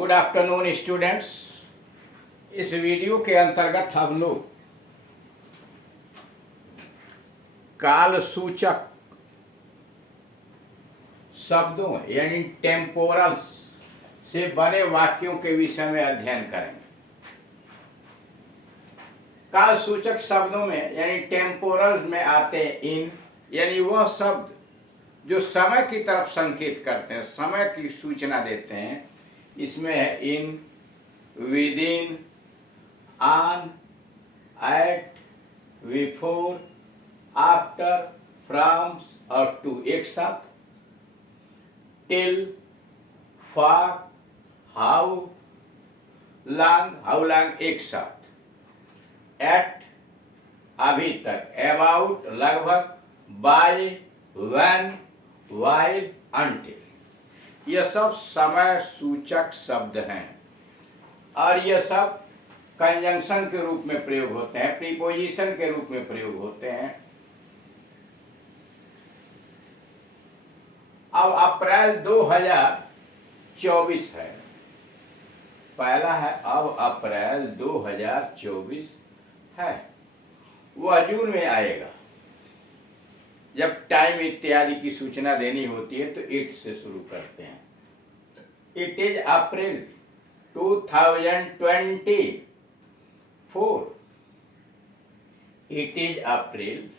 Good afternoon students. इस video के अंतर्गत हम लोग काल सूचक शब्दों यानी टेम्पोरल्स से बने वाक्यों के विषय में अध्ययन करेंगे। काल सूचक शब्दों में यानी टेम्पोरल्स में आते हैं इन, यानी वह शब्द जो समय की तरफ संकेत करते हैं, समय की सूचना देते हैं। इसमें है in, within, on, at, before, after, from और टू एक साथ। टिल, फॉर, हाउ लॉन्ग एक साथ। एट अभी तक, अबाउट लगभग, बाय, व्हेन, व्हाइल, अनटिल। यह सब समय सूचक शब्द हैं और यह सब कंजंक्शन के रूप में प्रयोग होते हैं, प्रीपोजिशन के रूप में प्रयोग होते हैं। अब अप्रैल 2024 है, पहला है अब अप्रैल 2024 है। वह जून में आएगा। जब टाइम इत्यादि की सूचना देनी होती है तो इट से शुरू करते हैं। It is April 2024। It is April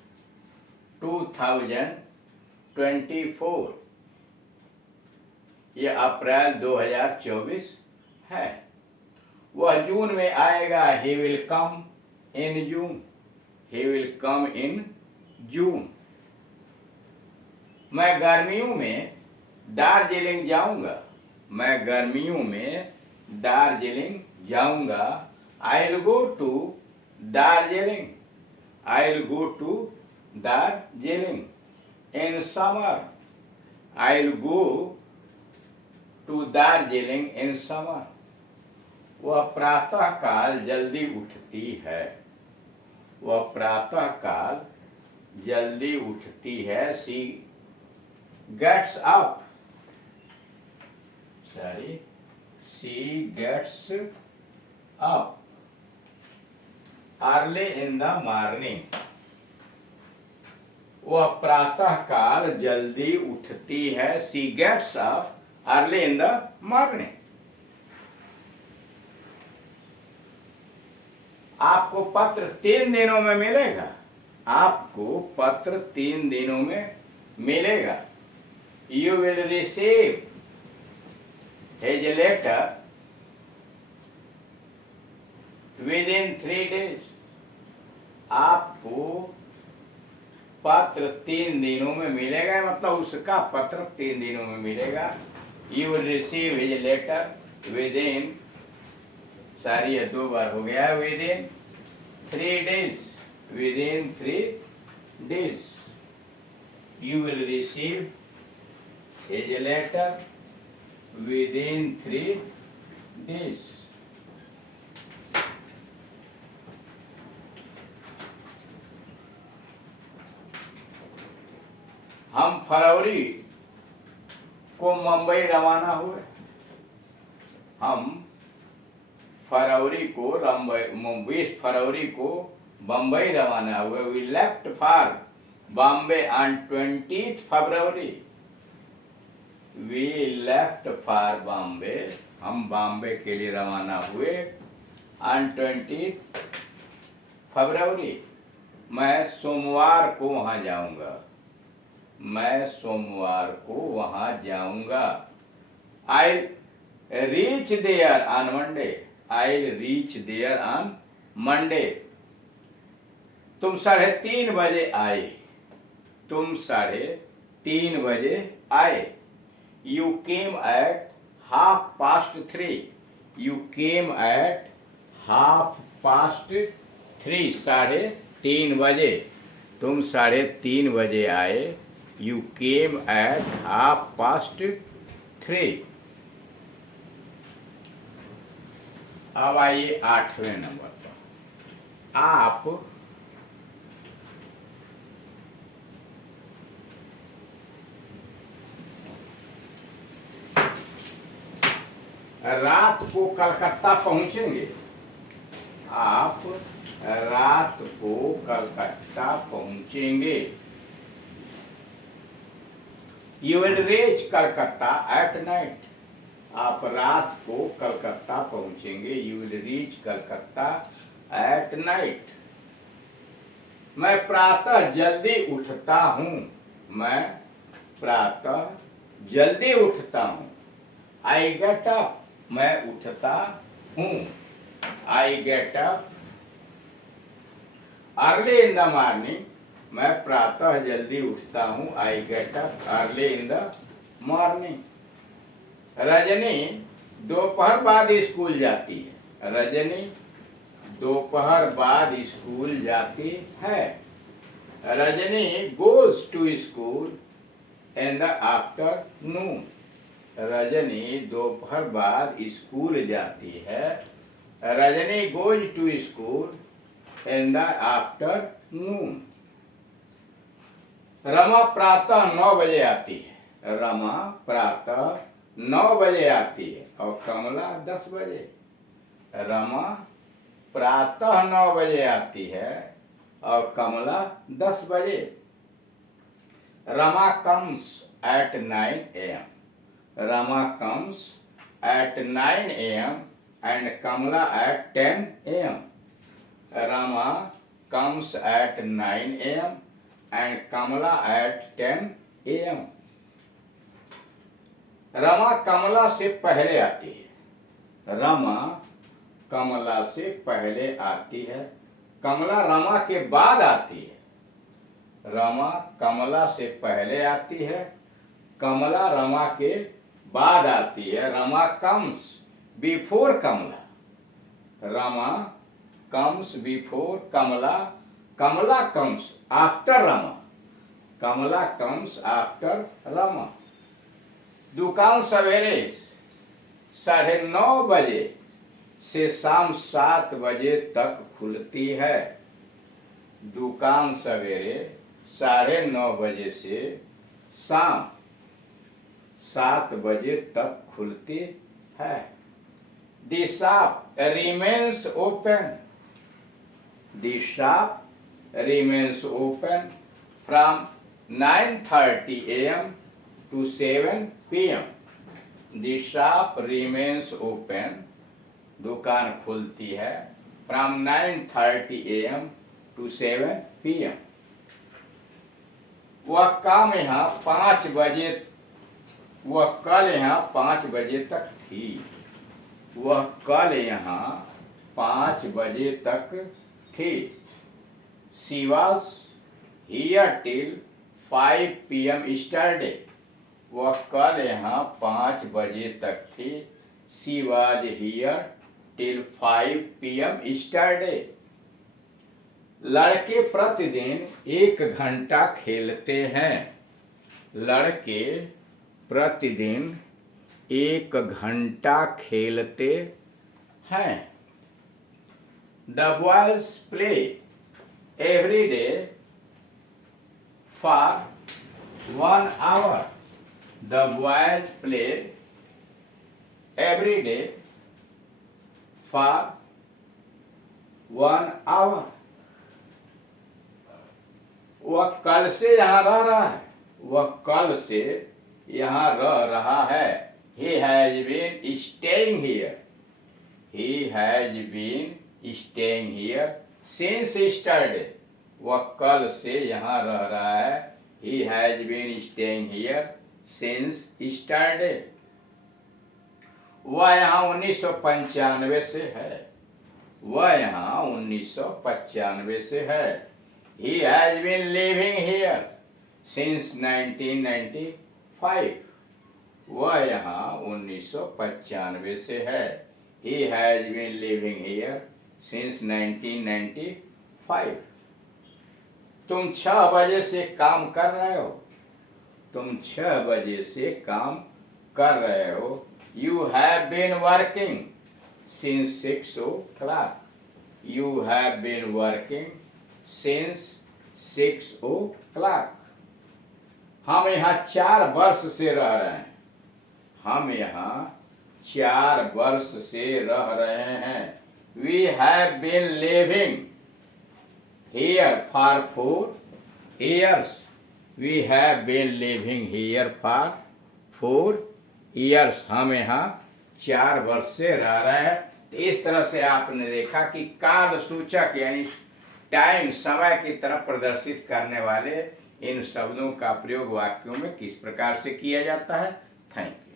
2024। यह अप्रैल 2024 है। वह जून में आएगा। He will come in June. He will come in June. मैं गर्मियों में दार्जिलिंग जाऊंगा। मैं गर्मियों में दार्जिलिंग जाऊंगा। I will go to Darjeeling. I will go to Darjeeling in summer. I will go to Darjeeling in summer. वह प्रातः काल जल्दी उठती है। वह प्रातः काल जल्दी उठती है। सी gets up. She gets up early in the morning. वह प्रातः काल जल्दी उठती है। She gets up early in the morning. आपको पत्र 3 दिनों में मिलेगा। आपको पत्र 3 दिनों में मिलेगा। You will receive his letter within 3 days. आपको पत्र 3 दिनों में मिलेगा, मतलब उसका पत्र 3 दिनों में मिलेगा। You will receive his letter within, सारी ये 2 बार हो गया, within 3 days. Within 3 days. You will receive his letter within 3 days. हम फरवरी को मुंबई रवाना हुए। हम फरवरी को 20 फरवरी को बम्बई रवाना हुए। We left for Bombay on 20th February. We left for Bombay. हम बॉम्बे के लिए रवाना हुए on 20th February. मैं सोमवार को वहाँ जाऊँगा। मैं सोमवार को वहाँ जाऊँगा। I'll reach there on Monday. I'll reach there on Monday. तुम 3:30 बजे आए। तुम 3:30 बजे आए। You came at 3:30. You came at 3:30. 3:30 बजे। तुम 3:30 बजे आए। You came at 3:30. अब आइए 8वें नंबर पर। आप रात को कलकत्ता पहुंचेंगे, आप रात को कलकत्ता पहुंचेंगे। You will reach Calcutta at night, आप रात को कलकत्ता पहुंचेंगे। You will reach Calcutta at night. मैं प्रातः जल्दी उठता हूँ, मैं प्रातः जल्दी उठता हूँ। आई गेट अप, मैं उठता हूँ। I get up early in the morning, मैं प्रातः जल्दी उठता हूँ। I get up early in the morning. Rajni दोपहर बाद स्कूल जाती है, रजनी दोपहर बाद स्कूल जाती है। Rajni goes to school in the afternoon, Rajni दोपहर बाद स्कूल जाती है। Rajni goes to school in the afternoon. Rama प्रातः 9 बजे आती है, रमा प्रातः 9 बजे आती है और कमला 10 बजे। रमा प्रातः 9 बजे आती है और कमला 10 बजे। Rama comes at 9 AM, Rama comes at 9 AM and Kamala at 10 AM. Rama comes at 9 AM and Kamala at 10 AM. Rama कमला से पहले आती है, रमा कमला से पहले आती है। कमला रमा के बाद आती है, रमा कमला से पहले आती है। कमला रमा के बाद आती है। रमा कम्स बिफोर कमला, रमा कम्स बिफोर कमला। कमला कम्स आफ्टर रमा, कमला कम्स आफ्टर रमा। दुकान सवेरे 9:30 बजे से शाम 7 बजे तक खुलती है। दुकान सवेरे 9:30 बजे से शाम 7 बजे तक खुलती है। The shop remains open, the shop remains open from 9:30 AM to 7 PM. The shop remains open, दुकान खुलती है from 9:30 AM to 7 PM. वह काम यहाँ 5 बजे, वह कल यहाँ 5 बजे तक थी। वह कल यहाँ 5 बजे तक थी। She was here till 5 PM yesterday. वह कल यहाँ 5 बजे तक थी। She was here till 5 PM yesterday. लड़के प्रतिदिन 1 घंटा खेलते हैं, लड़के प्रतिदिन 1 घंटा खेलते हैं। The boys play every day for 1 hour. The boys play every day for 1 hour. वह कल से यहाँ रह रहा है, वह कल से यहाँ रह रहा है। He has been staying here. He has been staying here since yesterday. वह कल से यहाँ रह रहा है। He has been staying here since yesterday. वह यहाँ 1995 से है, वह यहाँ 1995 से है। He has been living here since 1995. वह यहाँ 1995 से है। He has been living here since 1995. तुम 6 बजे से काम कर रहे हो, तुम 6 बजे से काम कर रहे हो। You have been working since 6 o'clock. You have been working since 6 o'clock. हम यहाँ 4 वर्ष से रह रहे हैं, हम यहाँ 4 वर्ष से रह रहे हैं। We have been living here for 4 years। We have been living here for 4 years। हम यहाँ 4 वर्ष से रह रहे हैं। इस तरह से आपने देखा कि काल सूचक यानी टाइम, समय की तरफ प्रदर्शित करने वाले इन शब्दों का प्रयोग वाक्यों में किस प्रकार से किया जाता है। Thank you.